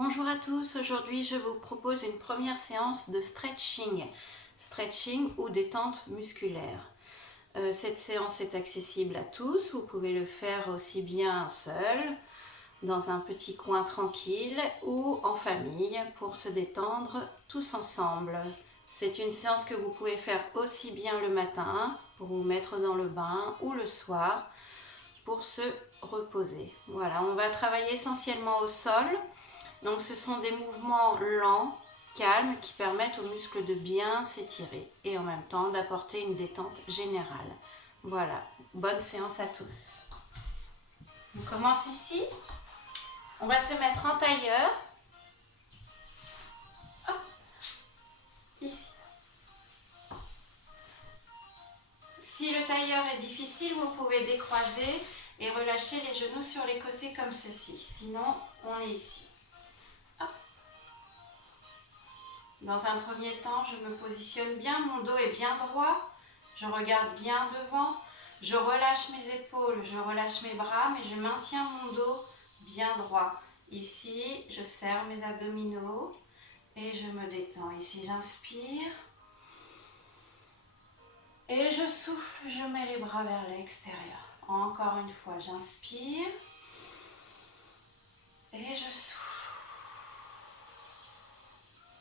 Bonjour à tous, aujourd'hui je vous propose une première séance de stretching ou détente musculaire. Cette séance est accessible à tous, vous pouvez le faire aussi bien seul, dans un petit coin tranquille ou en famille pour se détendre tous ensemble. C'est une séance que vous pouvez faire aussi bien le matin pour vous mettre dans le bain ou le soir pour se reposer. Voilà, on va travailler essentiellement au sol. Donc ce sont des mouvements lents, calmes, qui permettent aux muscles de bien s'étirer et en même temps d'apporter une détente générale. Voilà, bonne séance à tous. On commence ici. On va se mettre en tailleur. Hop, ici. Si le tailleur est difficile, vous pouvez décroiser et relâcher les genoux sur les côtés comme ceci. Sinon, on est ici. Dans un premier temps, je me positionne bien, mon dos est bien droit, je regarde bien devant, je relâche mes épaules, je relâche mes bras, mais je maintiens mon dos bien droit. Ici, je serre mes abdominaux et je me détends. Ici, j'inspire et je souffle, je mets les bras vers l'extérieur. Encore une fois, j'inspire et je souffle.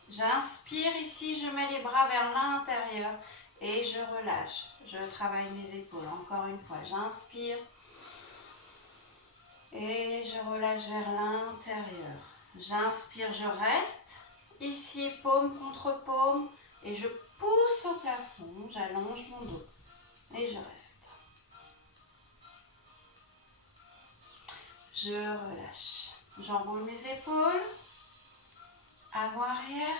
J'inspire ici, je mets les bras vers l'intérieur et je relâche. Je travaille mes épaules. Encore une fois, j'inspire et je relâche vers l'intérieur. J'inspire, je reste ici, paume contre paume et je pousse au plafond. J'allonge mon dos et je reste. Je relâche. J'enroule mes épaules. Avant-arrière.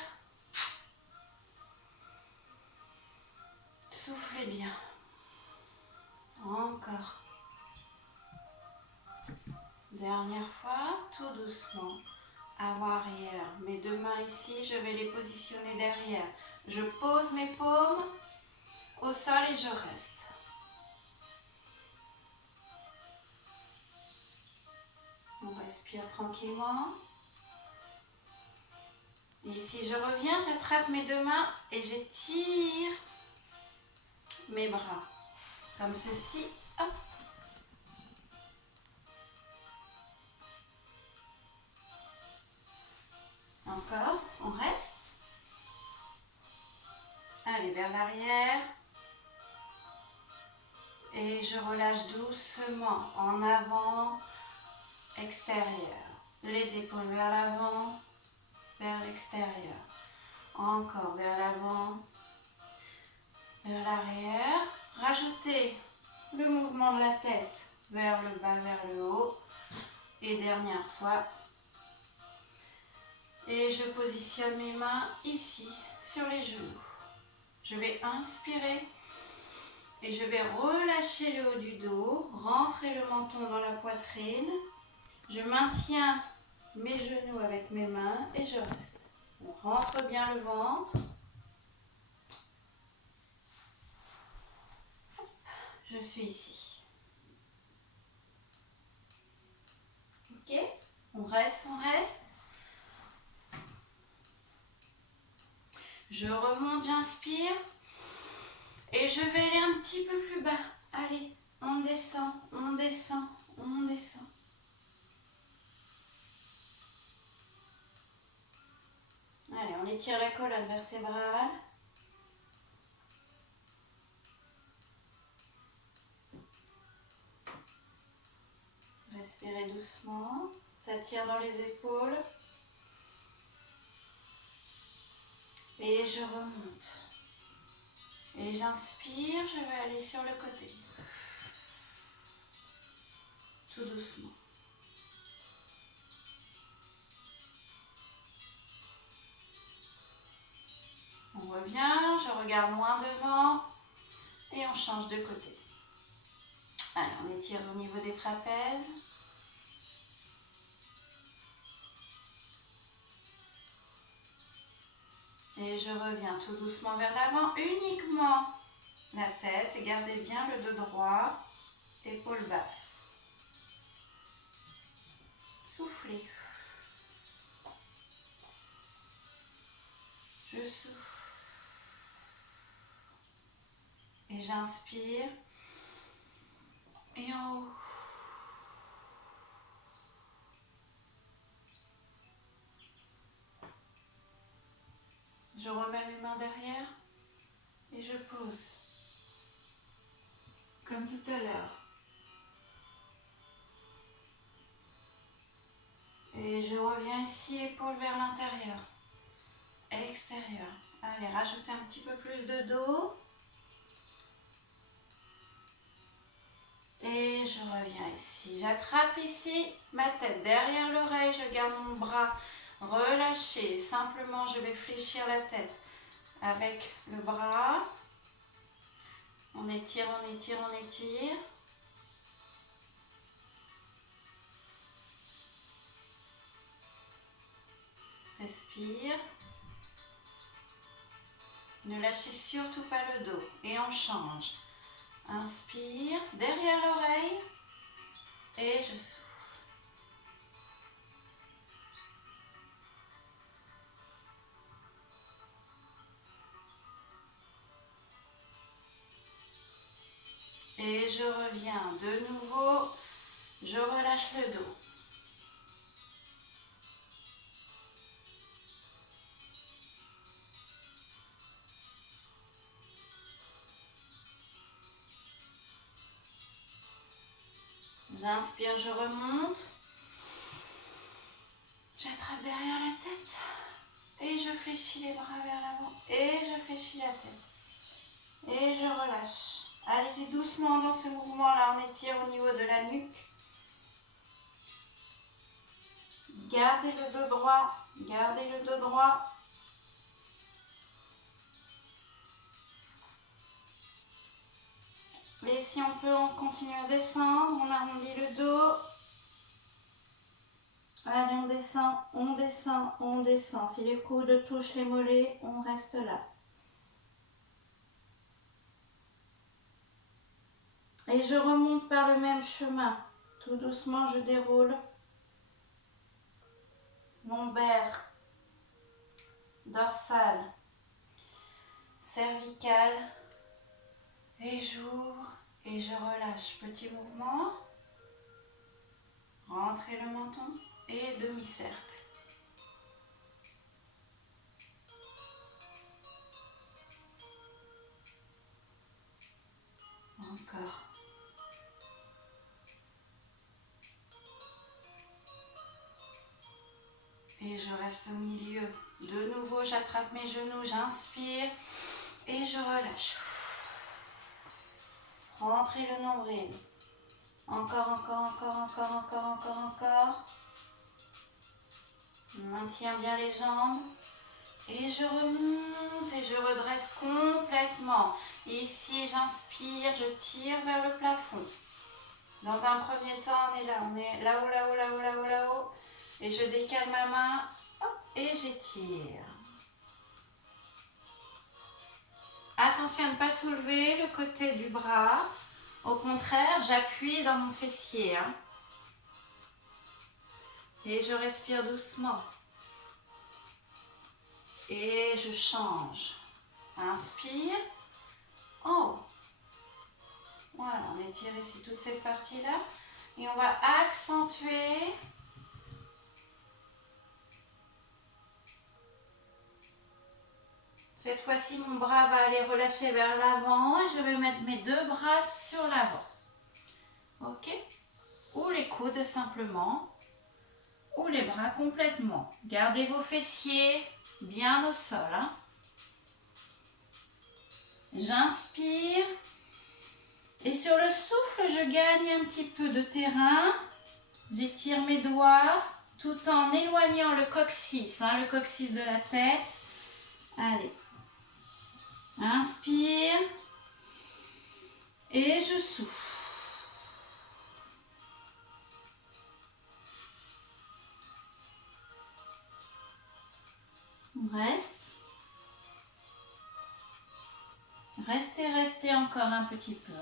Soufflez bien. Encore. Dernière fois, tout doucement. Avant-arrière. Mes deux mains ici, je vais les positionner derrière. Je pose mes paumes au sol et je reste. On respire tranquillement. Et ici, je reviens, j'attrape mes deux mains et j'étire mes bras. Comme ceci. Hop. Encore, on reste. Allez, vers l'arrière. Et je relâche doucement en avant, extérieur. Les épaules vers l'avant, vers l'extérieur. Encore vers l'avant, vers l'arrière. Rajoutez le mouvement de la tête vers le bas, vers le haut. Et dernière fois. Et je positionne mes mains ici, sur les genoux. Je vais inspirer et je vais relâcher le haut du dos, rentrer le menton dans la poitrine. Je maintiens mes genoux avec mes mains et je reste. On rentre bien le ventre. Je suis ici. Ok? On reste, on reste. Je remonte, j'inspire. Et je vais aller un petit peu plus bas. Allez, on descend, on descend, on descend. Allez, on étire la colonne vertébrale. Respirez doucement. Ça tire dans les épaules. Et je remonte. Et j'inspire, je vais aller sur le côté. Tout doucement. On revient, je regarde moins devant et on change de côté. Allez, on étire au niveau des trapèzes. Et je reviens tout doucement vers l'avant, uniquement la tête. Et gardez bien le dos droit, épaules basses. Soufflez. souffle. Et j'inspire. Et en haut. Je remets mes mains derrière et je pose. Comme tout à l'heure. Et je reviens ici, épaules vers l'intérieur. Extérieur. Allez, rajoutez un petit peu plus de dos. Et je reviens ici. J'attrape ici ma tête derrière l'oreille. Je garde mon bras relâché. Simplement, je vais fléchir la tête avec le bras. On étire, on étire, on étire. Respire. Ne lâchez surtout pas le dos. Et on change. Inspire, derrière l'oreille. Et je souffle. Et je reviens de nouveau. Je relâche le dos. J'inspire, je remonte. J'attrape derrière la tête. Et je fléchis les bras vers l'avant. Et je fléchis la tête. Et je relâche. Allez-y doucement dans ce mouvement-là. On étire au niveau de la nuque. Gardez le dos droit. Gardez le dos droit. Et si on peut, on continue à descendre. On arrondit le dos. Allez, on descend, on descend, on descend. Si les coudes touchent les mollets, on reste là. Et je remonte par le même chemin. Tout doucement, je déroule. Lombaire, dorsale, cervicale. Et j'ouvre et je relâche. Petit mouvement. Rentrez le menton et demi-cercle. Encore. Et je reste au milieu. De nouveau, j'attrape mes genoux, j'inspire et je relâche. Rentrez le nombril. Encore, encore, encore, encore, encore, encore, encore. Je maintiens bien les jambes. Et je remonte et je redresse complètement. Ici, j'inspire, je tire vers le plafond. Dans un premier temps, on est là-haut, là-haut, là-haut, là-haut, là-haut. Et je décale ma main, hop, et j'étire. Attention à ne pas soulever le côté du bras. Au contraire, j'appuie dans mon fessier. Et je respire doucement. Et je change. Inspire. En haut. Voilà, on étire ici toute cette partie-là. Et on va accentuer. Cette fois-ci, mon bras va aller relâcher vers l'avant. Et je vais mettre mes deux bras sur l'avant. Ok? Ou les coudes simplement. Ou les bras complètement. Gardez vos fessiers bien au sol. J'inspire. Et sur le souffle, je gagne un petit peu de terrain. J'étire mes doigts tout en éloignant le coccyx, le coccyx de la tête. Allez. Inspire. Et je souffle. On reste. Restez, restez encore un petit peu.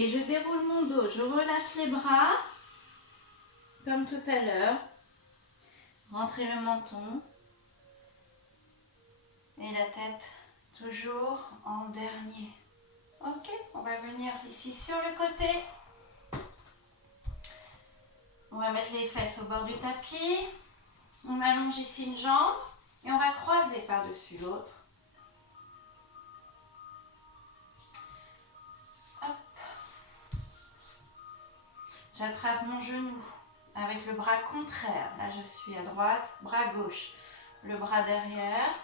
Et je déroule mon dos, je relâche les bras, comme tout à l'heure. Rentrez le menton. Et la tête, toujours en dernier. Ok, on va venir ici sur le côté. On va mettre les fesses au bord du tapis. On allonge ici une jambe et on va croiser par-dessus l'autre. Hop. J'attrape mon genou avec le bras contraire. Là, je suis à droite, bras gauche, le bras derrière.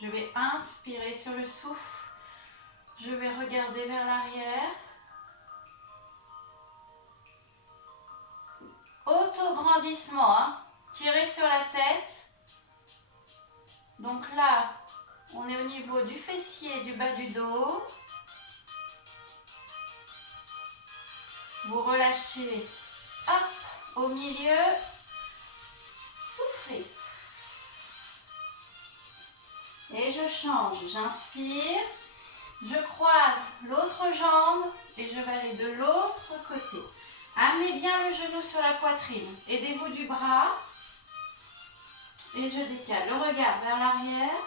Je vais inspirer sur le souffle. Je vais regarder vers l'arrière. Auto-grandissement, hein. Tirez sur la tête. Donc là, on est au niveau du fessier et du bas du dos. Vous relâchez, hop, au milieu. Soufflez. Et je change, j'inspire. Je croise l'autre jambe et je vais aller de l'autre côté. Amenez bien le genou sur la poitrine. Aidez-vous du bras. Et je décale le regard vers l'arrière.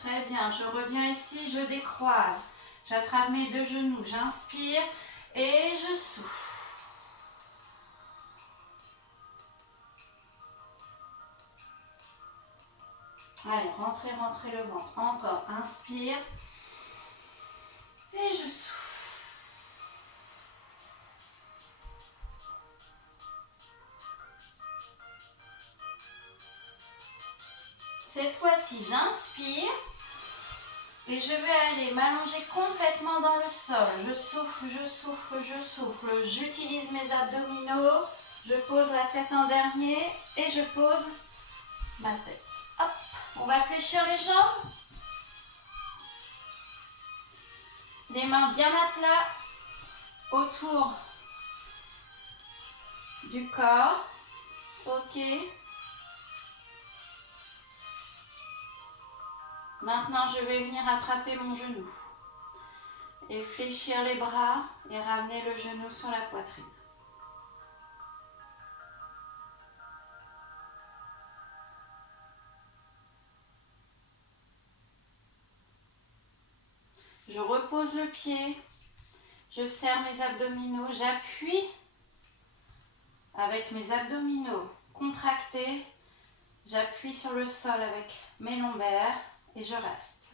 Très bien, je reviens ici, je décroise. J'attrape mes deux genoux, j'inspire et je souffle. Allez, rentrez, rentrez le ventre. Encore, inspire. Et je souffle. Cette fois-ci, j'inspire. Et je vais aller m'allonger complètement dans le sol. Je souffle, je souffle, je souffle. J'utilise mes abdominaux. Je pose la tête en dernier et je pose ma tête. Hop, on va fléchir les jambes. Les mains bien à plat autour du corps. Ok. Maintenant, je vais venir attraper mon genou et fléchir les bras et ramener le genou sur la poitrine. Je repose le pied, je serre mes abdominaux, j'appuie avec mes abdominaux contractés, j'appuie sur le sol avec mes lombaires et je reste.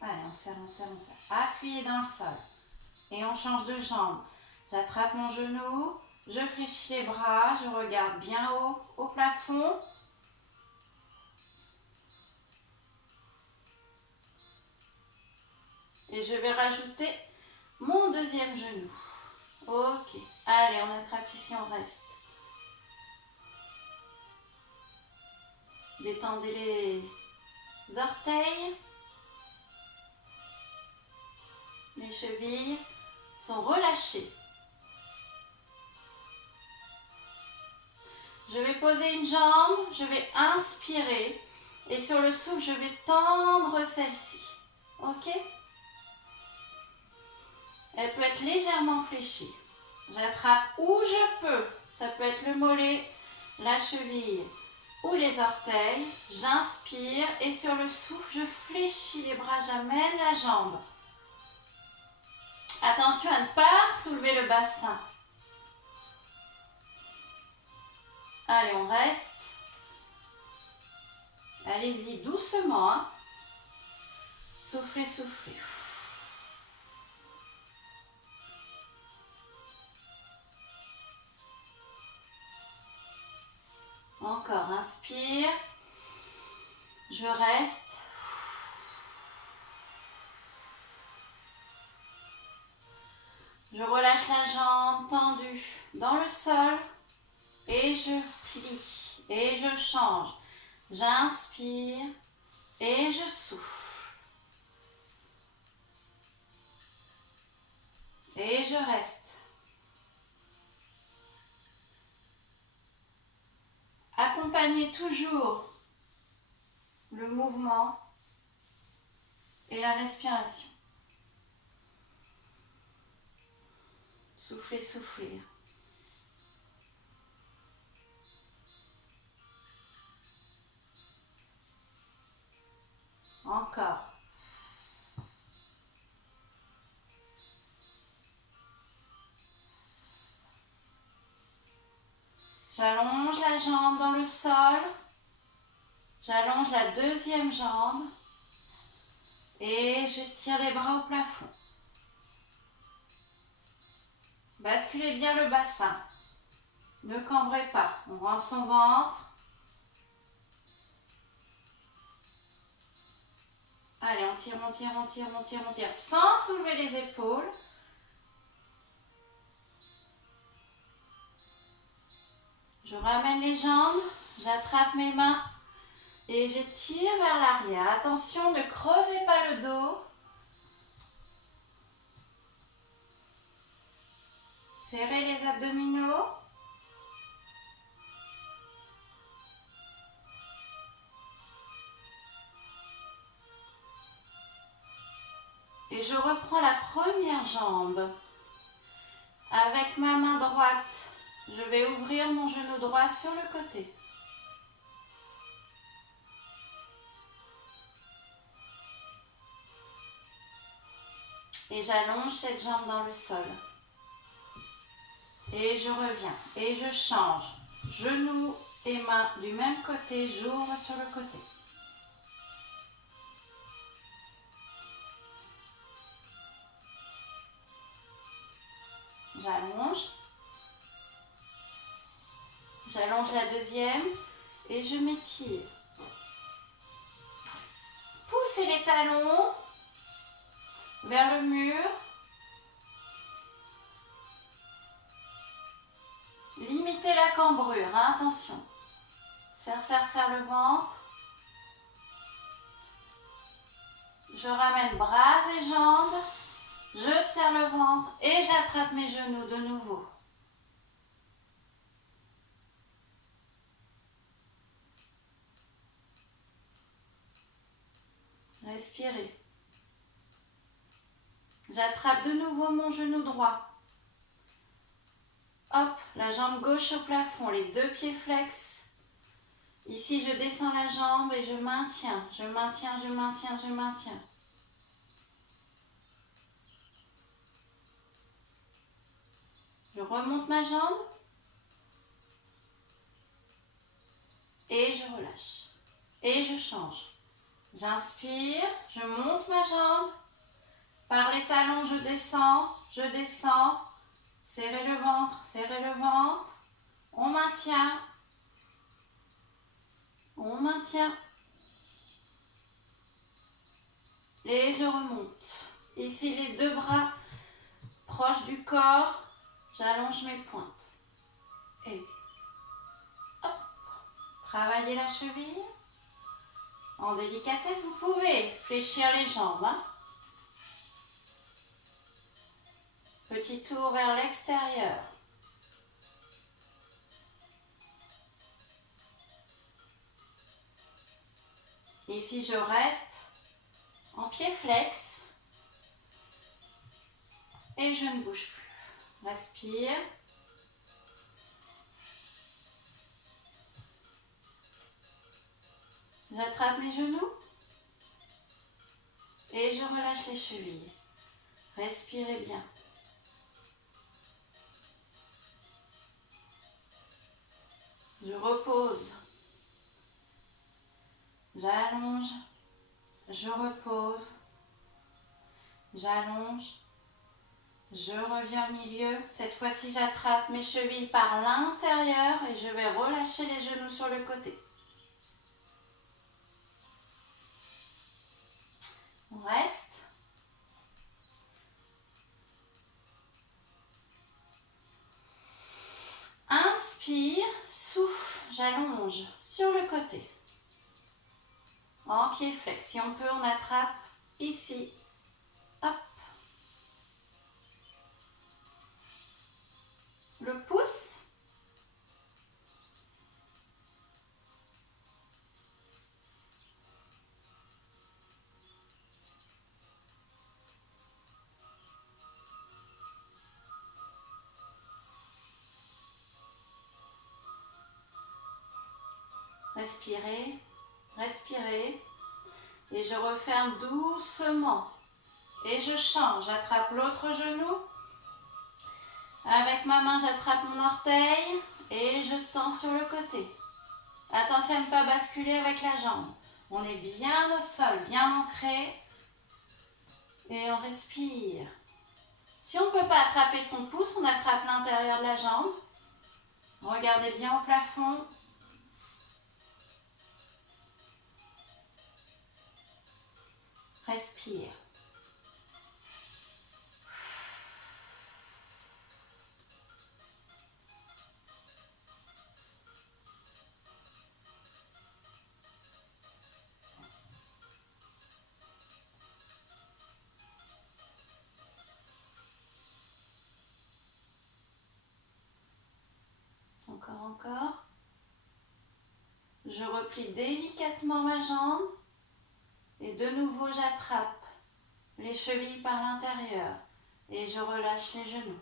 Allez, on serre, on serre, on serre. Appuyez dans le sol et on change de jambe. J'attrape mon genou, je fléchis les bras, je regarde bien haut au plafond. Et je vais rajouter mon deuxième genou. Ok. Allez, on attrape ici, on reste. Détendez les orteils. Les chevilles sont relâchées. Je vais poser une jambe, je vais inspirer. Et sur le souffle, je vais tendre celle-ci. Ok ? Elle peut être légèrement fléchie. J'attrape où je peux. Ça peut être le mollet, la cheville ou les orteils. J'inspire et sur le souffle, je fléchis les bras, j'amène la jambe. Attention à ne pas soulever le bassin. Allez, on reste. Allez-y doucement. Hein. Soufflez, soufflez. Encore, inspire. Je reste. Je relâche la jambe tendue dans le sol et je plie et je change. J'inspire et je souffle. Et je reste. Accompagnez toujours le mouvement et la respiration. Soufflez, soufflez. Encore. J'allonge la jambe dans le sol. J'allonge la deuxième jambe. Et je tire les bras au plafond. Basculez bien le bassin. Ne cambrez pas. On rend son ventre. Allez, on tire, on tire, on tire, on tire, on tire. Sans soulever les épaules. Je ramène les jambes. J'attrape mes mains. Et j'étire vers l'arrière. Attention, ne creusez pas le dos. Serrez les abdominaux. Et je reprends la première jambe. Avec ma main droite, je vais ouvrir mon genou droit sur le côté. Et j'allonge cette jambe dans le sol. Et je reviens. Et je change. Genoux et mains du même côté, j'ouvre sur le côté. J'allonge. J'allonge la deuxième et je m'étire. Poussez les talons vers le mur. Limitez la cambrure, hein, attention. Serre, serre, serre le ventre. Je ramène bras et jambes. Je serre le ventre et j'attrape mes genoux de nouveau. Respirez. J'attrape de nouveau mon genou droit. Hop, la jambe gauche au plafond, les deux pieds flex. Ici, je descends la jambe et je maintiens, je maintiens, je maintiens, je maintiens. Je remonte ma jambe et je relâche. Et je change. J'inspire, je monte ma jambe. Par les talons, je descends, je descends. Serrez le ventre, serrez le ventre. On maintient. On maintient. Et je remonte. Ici, les deux bras proches du corps. J'allonge mes pointes. Et hop. Travaillez la cheville. En délicatesse, vous pouvez fléchir les jambes. Hein. Petit tour vers l'extérieur. Ici, je reste en pied flex. Et je ne bouge plus. Respire. J'attrape mes genoux. Et je relâche les chevilles. Respirez bien. Je repose. J'allonge. Je repose. J'allonge. Je reviens au milieu. Cette fois-ci, j'attrape mes chevilles par l'intérieur et je vais relâcher les genoux sur le côté. On reste. Inspire, souffle, j'allonge sur le côté. En pied flex. Si on peut, on attrape ici. Hop. Le pouce. Respirez, respirez. Et je referme doucement. Et je change. J'attrape l'autre genou. Avec ma main, j'attrape mon orteil et je tends sur le côté. Attention à ne pas basculer avec la jambe. On est bien au sol, bien ancré. Et on respire. Si on ne peut pas attraper son pouce, on attrape l'intérieur de la jambe. Regardez bien au plafond. Respire. Encore. Je replie délicatement ma jambe et de nouveau j'attrape les chevilles par l'intérieur et je relâche les genoux.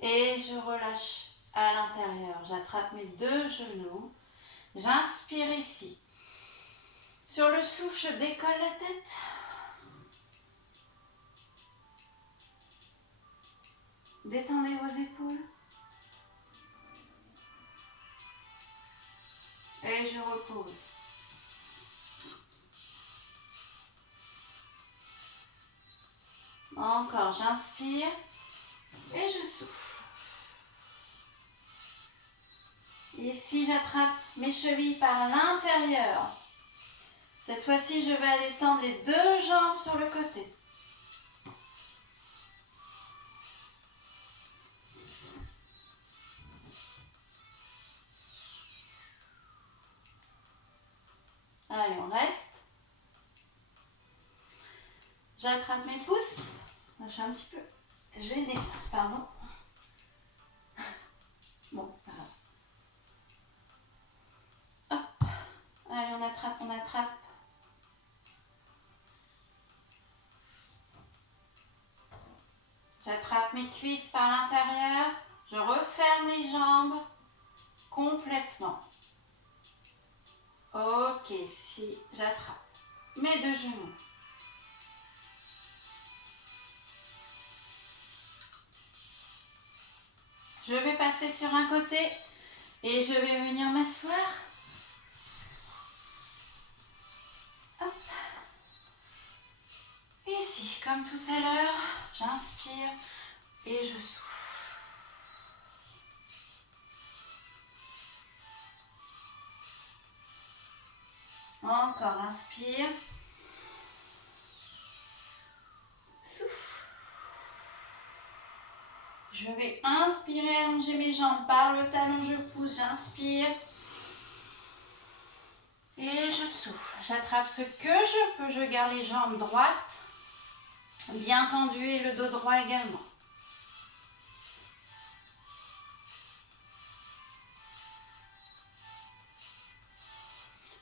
Et je relâche à l'intérieur. J'attrape mes deux genoux. J'inspire ici. Sur le souffle, je décolle la tête. Détendez vos épaules. Et je repose. Encore, j'inspire et je souffle. Ici, j'attrape mes chevilles par l'intérieur. Cette fois-ci, je vais aller tendre les deux jambes sur le côté. Allez, on reste. J'attrape mes pouces. Je suis un petit peu gênée, pardon. Bon, c'est pas grave. Hop. Allez, on attrape, on attrape. J'attrape mes cuisses par l'intérieur. Je referme les jambes complètement. Ok, si j'attrape mes deux genoux. Je vais passer sur un côté et je vais venir m'asseoir. Hop. Ici, comme tout à l'heure, j'inspire et je souffle. Encore, inspire. Souffle. Je vais inspirer, allonger mes jambes par le talon, je pousse, j'inspire. Et je souffle. J'attrape ce que je peux, je garde les jambes droites, bien tendues et le dos droit également.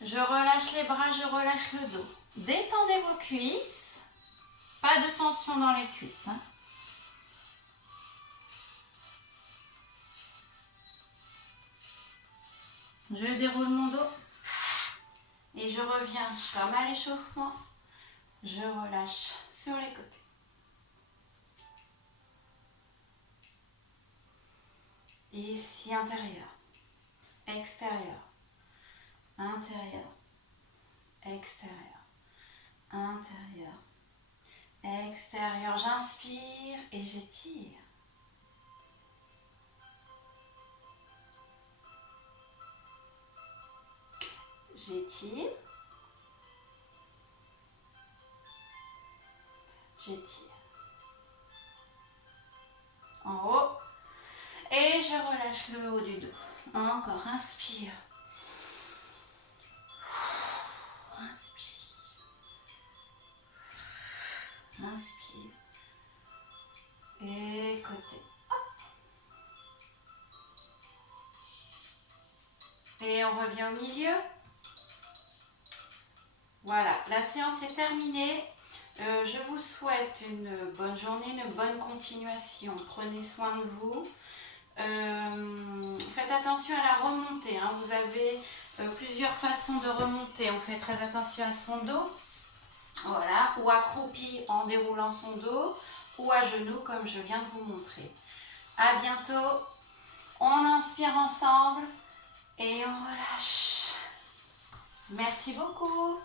Je relâche les bras, je relâche le dos. Détendez vos cuisses. Pas de tension dans les cuisses. Je déroule mon dos. Et je reviens comme à l'échauffement. Je relâche sur les côtés. Ici, intérieur, extérieur, intérieur, extérieur, intérieur, extérieur. J'inspire et j'étire. J'étire. J'étire. En haut. Et je relâche le haut du dos. Encore, inspire. Inspire. Inspire. Et côté. Hop. Et on revient au milieu. Voilà, la séance est terminée. Je vous souhaite une bonne journée, une bonne continuation. Prenez soin de vous. Faites attention à la remontée, hein. Vous avez plusieurs façons de remonter. On fait très attention à son dos, voilà, ou accroupi en déroulant son dos, ou à genoux comme je viens de vous montrer. À bientôt. On inspire ensemble et on relâche. Merci beaucoup.